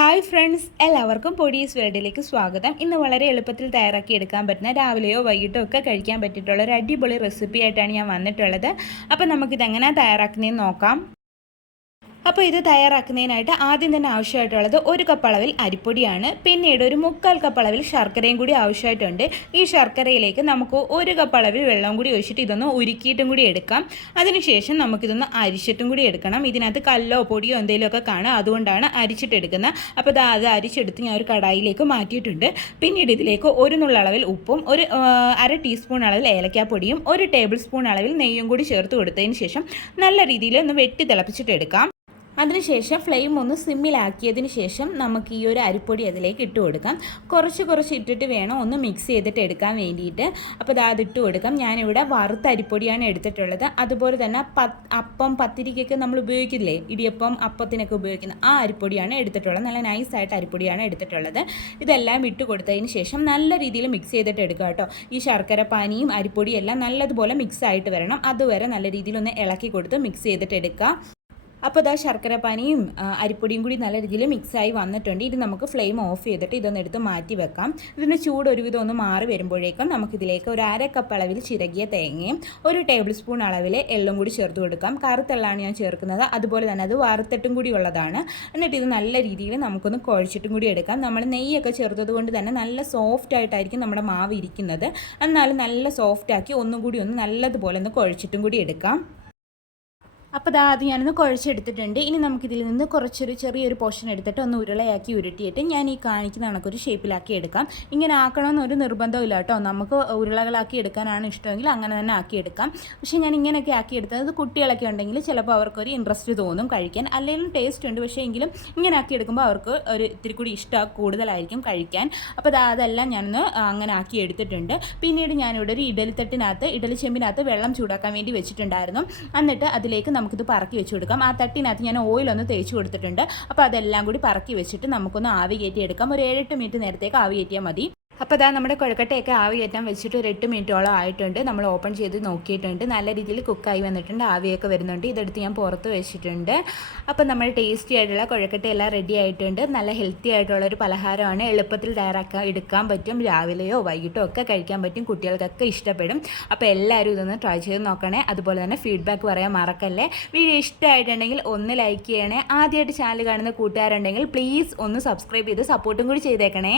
Hi friends എല്ലാവർക്കും പൊടീസ് വേൾഡിലേക്ക് സ്വാഗതം. ഇന്ന് വളരെ എളുപ്പത്തിൽ തയ്യാറാക്കി എടുക്കാൻ പറ്റുന്ന രാവിലെയോ വൈകിട്ടോ ഒക്കെ കഴിക്കാൻ പറ്റിയിട്ടുള്ള ഒരു അടിപൊളി റെസിപ്പി ആയിട്ടാണ് ഞാൻ വന്നിട്ടുള്ളത്. അപ്പോൾ നമുക്കിതെങ്ങനെ തയ്യാറാക്കുന്നതെന്ന് നോക്കാം. അപ്പോൾ ഇത് തയ്യാറാക്കുന്നതിനായിട്ട് ആദ്യം തന്നെ ആവശ്യമായിട്ടുള്ളത് ഒരു കപ്പ് അളവിൽ അരിപ്പൊടിയാണ്. പിന്നീട് ഒരു മുക്കാൽ കപ്പ് അളവിൽ ശർക്കരയും കൂടി ആവശ്യമായിട്ടുണ്ട്. ഈ ശർക്കരയിലേക്ക് നമുക്ക് ഒരു കപ്പ് അളവിൽ വെള്ളം കൂടി ഒഴിച്ചിട്ട് ഇതൊന്ന് ഉരുക്കിയിട്ടും കൂടി എടുക്കാം. അതിനുശേഷം നമുക്കിതൊന്ന് അരിച്ചിട്ടും കൂടി എടുക്കണം. ഇതിനകത്ത് കല്ലോ പൊടിയോ എന്തെങ്കിലുമൊക്കെ കാണുക. അതുകൊണ്ടാണ് അരിച്ചിട്ടെടുക്കുന്നത്. അപ്പോൾ ഇത് അത് അരിച്ചെടുത്ത് ഞാൻ ഒരു കടായിലേക്ക് മാറ്റിയിട്ടുണ്ട്. പിന്നീട് ഇതിലേക്ക് ഒരു നുള്ളളവിൽ ഉപ്പും ഒരു അര ടീസ്പൂൺ അളവിൽ ഏലക്കാപ്പൊടിയും ഒരു ടേബിൾ സ്പൂൺ അളവിൽ നെയ്യും കൂടി ചേർത്ത് കൊടുത്തതിന് ശേഷം നല്ല രീതിയിൽ ഒന്ന് വെട്ടി തിളപ്പിച്ചിട്ട് എടുക്കാം അതിനുശേഷം ഫ്ലെയിം ഒന്ന് സിമ്മിലാക്കിയതിന് ശേഷം നമുക്ക് ഈ ഒരു അരിപ്പൊടി അതിലേക്ക് ഇട്ട് കൊടുക്കാം. കുറച്ച് കുറച്ച് ഇട്ടിട്ട് വേണം ഒന്ന് മിക്സ് ചെയ്തിട്ട് എടുക്കാൻ വേണ്ടിയിട്ട്. അപ്പോൾ അത് ഇട്ട് കൊടുക്കാം. ഞാനിവിടെ വറുത്ത അരിപ്പൊടിയാണ് എടുത്തിട്ടുള്ളത്. അതുപോലെ തന്നെ അപ്പം പത്തിരിക്കൊക്കെ നമ്മൾ ഉപയോഗിക്കില്ലേ? ഇടിയപ്പം അപ്പത്തിനൊക്കെ ഉപയോഗിക്കുന്ന ആ അരിപ്പൊടിയാണ് എടുത്തിട്ടുള്ളത്. നല്ല നൈസായിട്ട് അരിപ്പൊടിയാണ് എടുത്തിട്ടുള്ളത്. ഇതെല്ലാം ഇട്ട് കൊടുത്തതിന് ശേഷം നല്ല രീതിയിൽ മിക്സ് ചെയ്തിട്ട് എടുക്കുക കേട്ടോ. ഈ ശർക്കര പാനിയും അരിപ്പൊടിയും എല്ലാം നല്ലതുപോലെ മിക്സ് ആയിട്ട് വരണം. അതുവരെ നല്ല രീതിയിൽ ഒന്ന് ഇളക്കി കൊടുത്ത് മിക്സ് ചെയ്തിട്ട് എടുക്കുക. അപ്പോൾ ഇതാ ശർക്കര പാനിയും അരിപ്പൊടിയും കൂടി നല്ല രീതിയിൽ മിക്സായി വന്നിട്ടുണ്ട്. ഇത് നമുക്ക് ഫ്ലെയിം ഓഫ് ചെയ്തിട്ട് ഇതൊന്ന് എടുത്ത് മാറ്റി വെക്കാം. ഇതിന്റെ ചൂട് ഒരുവിധം ഒന്ന് മാറി വരുമ്പോഴേക്കും നമുക്കിതിലേക്ക് ഒരു അര കപ്പ് അളവിൽ ചിരകിയ തേങ്ങയും ഒരു ടേബിൾ സ്പൂൺ അളവിൽ എള്ളും കൂടി ചേർത്ത് കൊടുക്കാം. കറുത്തെള്ളാണ് ഞാൻ ചേർക്കുന്നത്. അതുപോലെ തന്നെ അത് വറുത്തിട്ടും കൂടി ഉള്ളതാണ്. എന്നിട്ട് ഇത് നല്ല രീതിയിൽ നമുക്കൊന്ന് കുഴച്ചിട്ടും കൂടി എടുക്കാം. നമ്മൾ നെയ്യൊക്കെ ചേർത്തത് കൊണ്ട് തന്നെ നല്ല സോഫ്റ്റ് ആയിട്ടായിരിക്കും നമ്മുടെ മാവ് ഇരിക്കുന്നത്. എന്നാലും നല്ല സോഫ്റ്റ് ആക്കി ഒന്നും കൂടി ഒന്ന് നല്ലതുപോലെ ഒന്ന് കുഴച്ചിട്ടും കൂടി എടുക്കാം. അപ്പോൾ ദാ അത് ഞാനൊന്ന് കുഴച്ചെടുത്തിട്ടുണ്ട്. ഇനി നമുക്കിതിൽ നിന്ന് കുറച്ചൊരു ചെറിയൊരു പോർഷൻ എടുത്തിട്ട് ഒന്ന് ഉരുളയാക്കി ഉരുട്ടിയിട്ട് ഞാൻ ഈ കാണിക്കുന്ന കണക്കൊരു ഷേപ്പിലാക്കി എടുക്കാം. ഇങ്ങനെ ആക്കണമെന്നൊരു നിർബന്ധമില്ല കേട്ടോ. നമുക്ക് ഉരുളകളാക്കി എടുക്കാനാണ് ഇഷ്ടമെങ്കിൽ അങ്ങനെ തന്നെ ആക്കി എടുക്കാം. പക്ഷേ ഞാൻ ഇങ്ങനെയൊക്കെ ആക്കി എടുത്തത് കുട്ടികളൊക്കെ ഉണ്ടെങ്കിൽ ചിലപ്പോൾ അവർക്കൊരു ഇൻട്രസ്റ്റ് തോന്നും കഴിക്കാൻ. അല്ലെങ്കിലും ടേസ്റ്റ് ഉണ്ട്. പക്ഷേ എങ്കിലും ഇങ്ങനെ ആക്കി എടുക്കുമ്പോൾ അവർക്ക് ഒരു ഇത്തിരി കൂടി ഇഷ്ടം കൂടുതലായിരിക്കും കഴിക്കാൻ. അപ്പോൾ ദാ അതെല്ലാം ഞാനൊന്ന് അങ്ങനെ ആക്കി എടുത്തിട്ടുണ്ട്. പിന്നീട് ഞാനിവിടെ ഒരു ഇഡലിത്തട്ടിനകത്ത് ഇഡലി ചെമ്പിനകത്ത് വെള്ളം ചൂടാക്കാൻ വേണ്ടി വെച്ചിട്ടുണ്ടായിരുന്നു. എന്നിട്ട് അതിലേക്ക് നമുക്കിത് പറക്കി വെച്ച് കൊടുക്കാം. ആ തട്ടിനകത്ത് ഞാൻ ഓയിലൊന്ന് തേച്ച് കൊടുത്തിട്ടുണ്ട്. അപ്പോൾ അതെല്ലാം കൂടി പറക്കി വെച്ചിട്ട് നമുക്കൊന്ന് ആവി കയറ്റി എടുക്കാം ഒരു ഏഴെട്ട് മിനിറ്റ് നേരത്തേക്ക് ആവി കയറ്റിയാൽ മതി. അപ്പോൾ അതാ നമ്മുടെ കുഴക്കട്ടയൊക്കെ ആവി കയറ്റാൻ വെച്ചിട്ട് ഒരു എട്ട് മിനിറ്റോളം ആയിട്ടുണ്ട്. നമ്മൾ ഓപ്പൺ ചെയ്ത് നോക്കിയിട്ടുണ്ട്. നല്ല രീതിയിൽ കുക്കായി വന്നിട്ടുണ്ട്. ആവിയൊക്കെ വരുന്നുണ്ട്. ഇതെടുത്ത് ഞാൻ പുറത്ത് വെച്ചിട്ടുണ്ട്. അപ്പോൾ നമ്മൾ ടേസ്റ്റി ആയിട്ടുള്ള കുഴക്കട്ടയെല്ലാം റെഡി ആയിട്ടുണ്ട്. നല്ല ഹെൽത്തി ആയിട്ടുള്ള ഒരു പലഹാരമാണ്. എളുപ്പത്തിൽ തയ്യാറാക്കാൻ എടുക്കാൻ പറ്റും. രാവിലെയോ വൈകിട്ടോ ഒക്കെ കഴിക്കാൻ പറ്റും. കുട്ടികൾക്കൊക്കെ ഇഷ്ടപ്പെടും. അപ്പോൾ എല്ലാവരും ഇതൊന്ന് ട്രൈ ചെയ്ത് നോക്കണേ. അതുപോലെ തന്നെ ഫീഡ്ബാക്ക് പറയാൻ മറക്കല്ലേ. വീഡിയോ ഇഷ്ടമായിട്ടുണ്ടെങ്കിൽ ഒന്ന് ലൈക്ക് ചെയ്യണേ. ആദ്യമായിട്ട് ചാനൽ കാണുന്ന കൂട്ടുകാരുണ്ടെങ്കിൽ പ്ലീസ് ഒന്ന് സബ്സ്ക്രൈബ് ചെയ്ത് സപ്പോർട്ടും കൂടി ചെയ്തേക്കണേ.